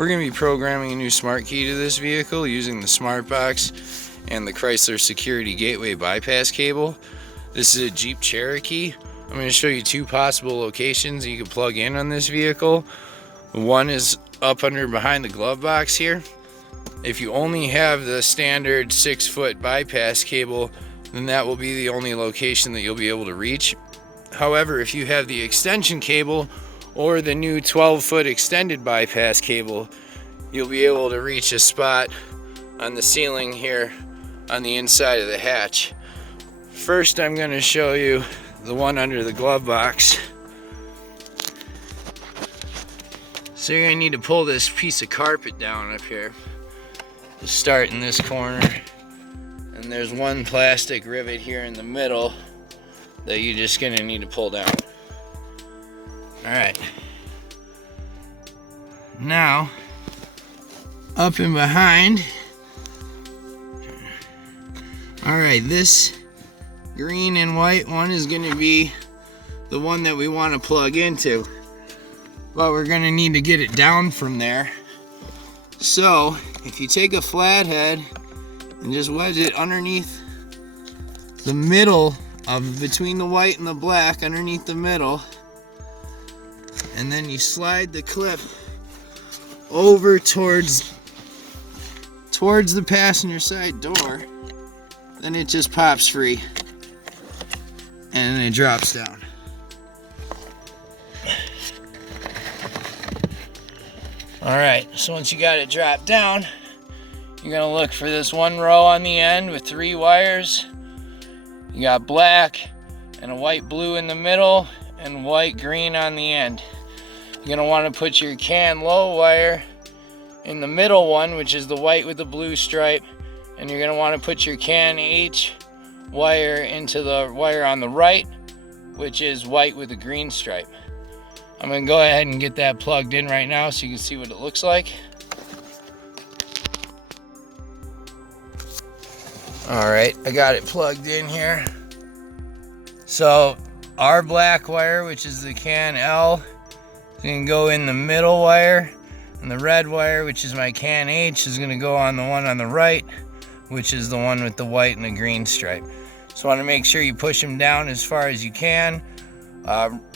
We're going to be programming a new smart key to this vehicle using the smart box and the Chrysler Security Gateway bypass cable. This is a Jeep Cherokee. I'm going to show you two possible locations you can plug in on this vehicle. One is up under behind the glove box here. If you only have the standard 6-foot bypass cable, then that will be the only location that you'll be able to reach. However, if you have the extension cable or the new 12-foot extended bypass cable, you'll be able to reach a spot on the ceiling here on the inside of the hatch. First, I'm going to show you the one under the glove box. So you're going to need to pull this piece of carpet down up here. Just start in this corner, and there's one plastic rivet here in the middle that you're just going to need to pull down. Alright, now up and behind, alright, this green and white one is going to be the one that we want to plug into, but we're going to need to get it down from there. So if you take a flathead and just wedge it underneath the middle of between the white and the black, underneath the middle, and then you slide the clip over towards the passenger side door, then it just pops free and then it drops down. Alright, so once you got it dropped down, you're going to look for this one row on the end with 3 wires. You got black and a white blue in the middle and white green on the end. You're going to want to put your CAN low wire in the middle one, which is the white with the blue stripe, and you're going to want to put your CAN H wire into the wire on the right, which is white with a green stripe. I'm going to go ahead and get that plugged in right now so you can see what it looks like. Alright, I got it plugged in here. So our black wire, which is the CAN L, is going to go in the middle wire, and the red wire, which is my CAN H, is going to go on the one on the right, which is the one with the white and the green stripe. So I want to make sure you push them down as far as you can.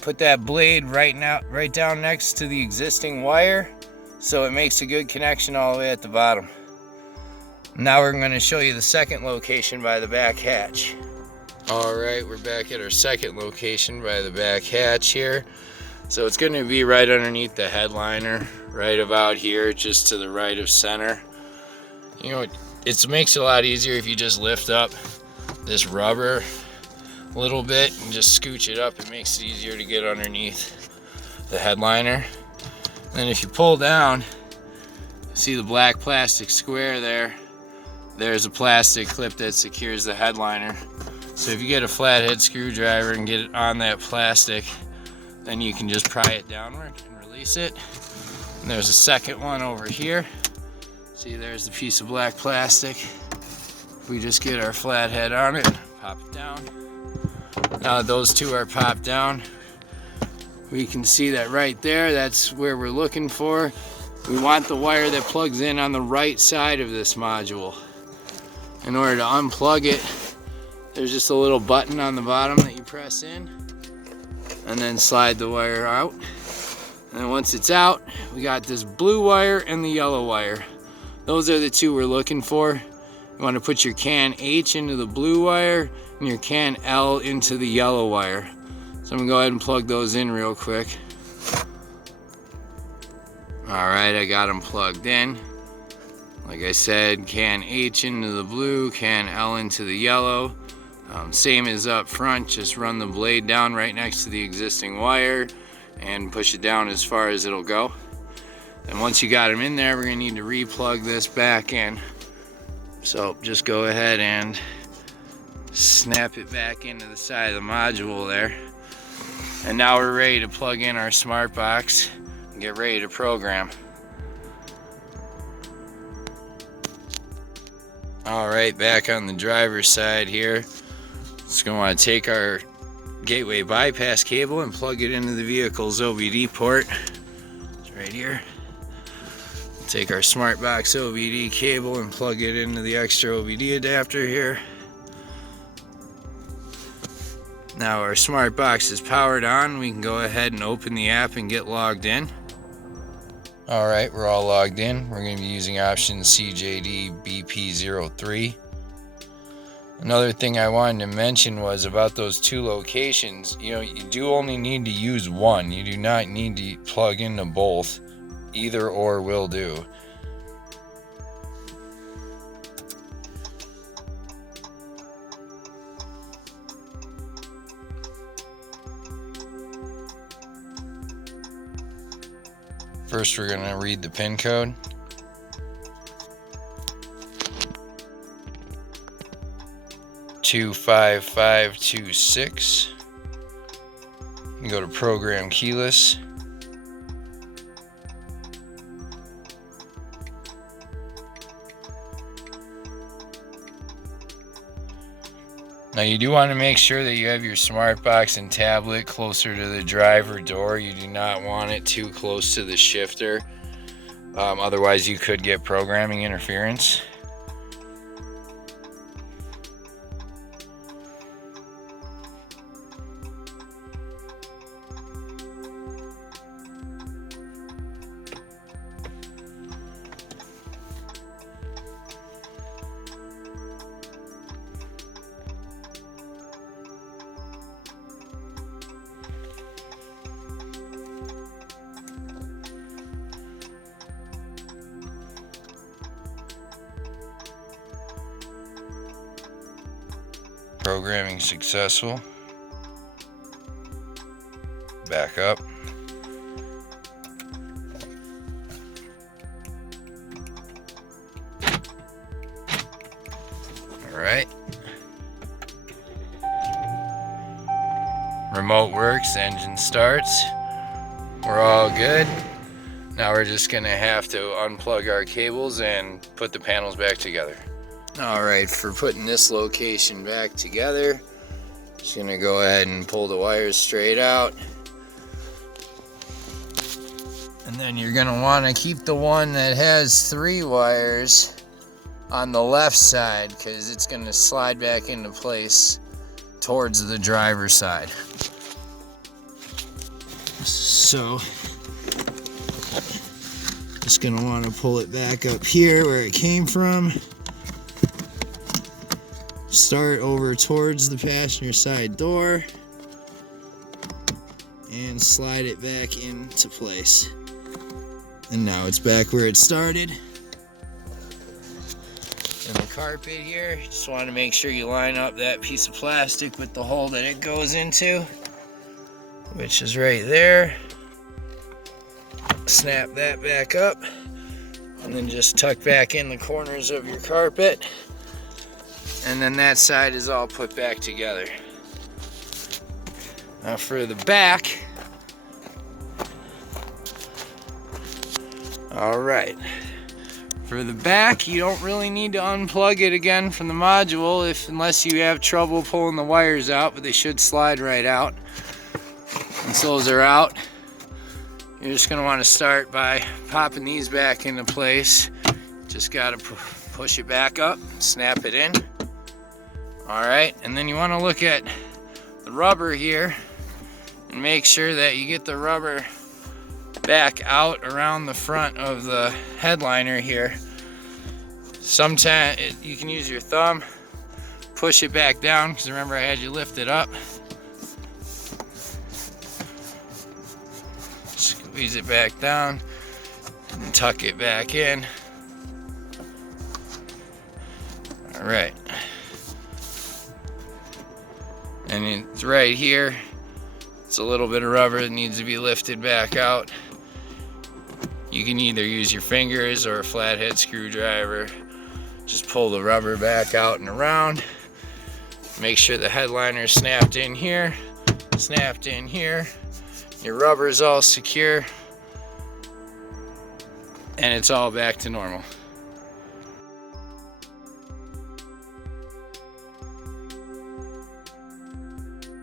Put that blade right down next to the existing wire so it makes a good connection all the way at the bottom. Now we're going to show you the second location by the back hatch. Alright, we're back at our second location by the back hatch here. So it's going to be right underneath the headliner, right about here, just to the right of center. You know, it makes it a lot easier if you just lift up this rubber a little bit and just scooch it up. It makes it easier to get underneath the headliner. And then if you pull down, see the black plastic square there? There's a plastic clip that secures the headliner. So if you get a flathead screwdriver and get it on that plastic, then you can just pry it downward and release it. And there's a second one over here. See, there's the piece of black plastic. If we just get our flathead on it, pop it down. Now that those two are popped down, we can see that right there, that's where we're looking for. We want the wire that plugs in on the right side of this module. In order to unplug it, there's just a little button on the bottom that you press in and then slide the wire out. And then once it's out, we got this blue wire and the yellow wire. Those are the two we're looking for. You want to put your CAN H into the blue wire and your CAN L into the yellow wire. So I'm going to go ahead and plug those in real quick. Alright, I got them plugged in. Like I said, CAN H into the blue, CAN L into the yellow. Same as up front, just run the blade down right next to the existing wire and push it down as far as it'll go. And once you got them in there, we're going to need to re-plug this back in. So just go ahead and snap it back into the side of the module there. And now we're ready to plug in our smart box and get ready to program. Alright, back on the driver's side here. Just going to want to take our gateway bypass cable and plug it into the vehicle's OBD port. It's right here. Take our Smart Box OBD cable and plug it into the extra OBD adapter here. Now our Smart Box is powered on. We can go ahead and open the app and get logged in. Alright, we're all logged in. We're going to be using option CJD BP03. Another thing I wanted to mention was about those two locations. You know, you do only need to use one. You do not need to plug into both. Either or will do. First, we're going to read the PIN code. "25526. And go to program keyless. Now you do want to make sure that you have your smart box and tablet closer to the driver door. You do not want it too close to the shifter. Otherwise you could get programming interference. Programming successful. Back up. All right. Remote works, engine starts. We're all good. Now we're just gonna have to unplug our cables and put the panels back together. Alright, for putting this location back together, just gonna go ahead and pull the wires straight out. And then you're gonna wanna keep the one that has 3 wires on the left side, because it's gonna slide back into place towards the driver's side. So, just gonna wanna pull it back up here where it came from. Start over towards the passenger side door and slide it back into place. And now it's back where it started. And the carpet here, just want to make sure you line up that piece of plastic with the hole that it goes into, which is right there. Snap that back up and then just tuck back in the corners of your carpet. And then that side is all put back together. Now for the back. All right. For the back, you don't really need to unplug it again from the module unless you have trouble pulling the wires out, but they should slide right out. Once those are out, you're just gonna wanna start by popping these back into place. Just gotta push it back up, snap it in. All right, and then you want to look at the rubber here and make sure that you get the rubber back out around the front of the headliner here. Sometimes you can use your thumb, push it back down, because remember I had you lift it up. Squeeze it back down and tuck it back in. All right. And it's right here. It's a little bit of rubber that needs to be lifted back out. You can either use your fingers or a flathead screwdriver. Just pull the rubber back out and around. Make sure the headliner is snapped in here, snapped in here. Your rubber is all secure. And it's all back to normal.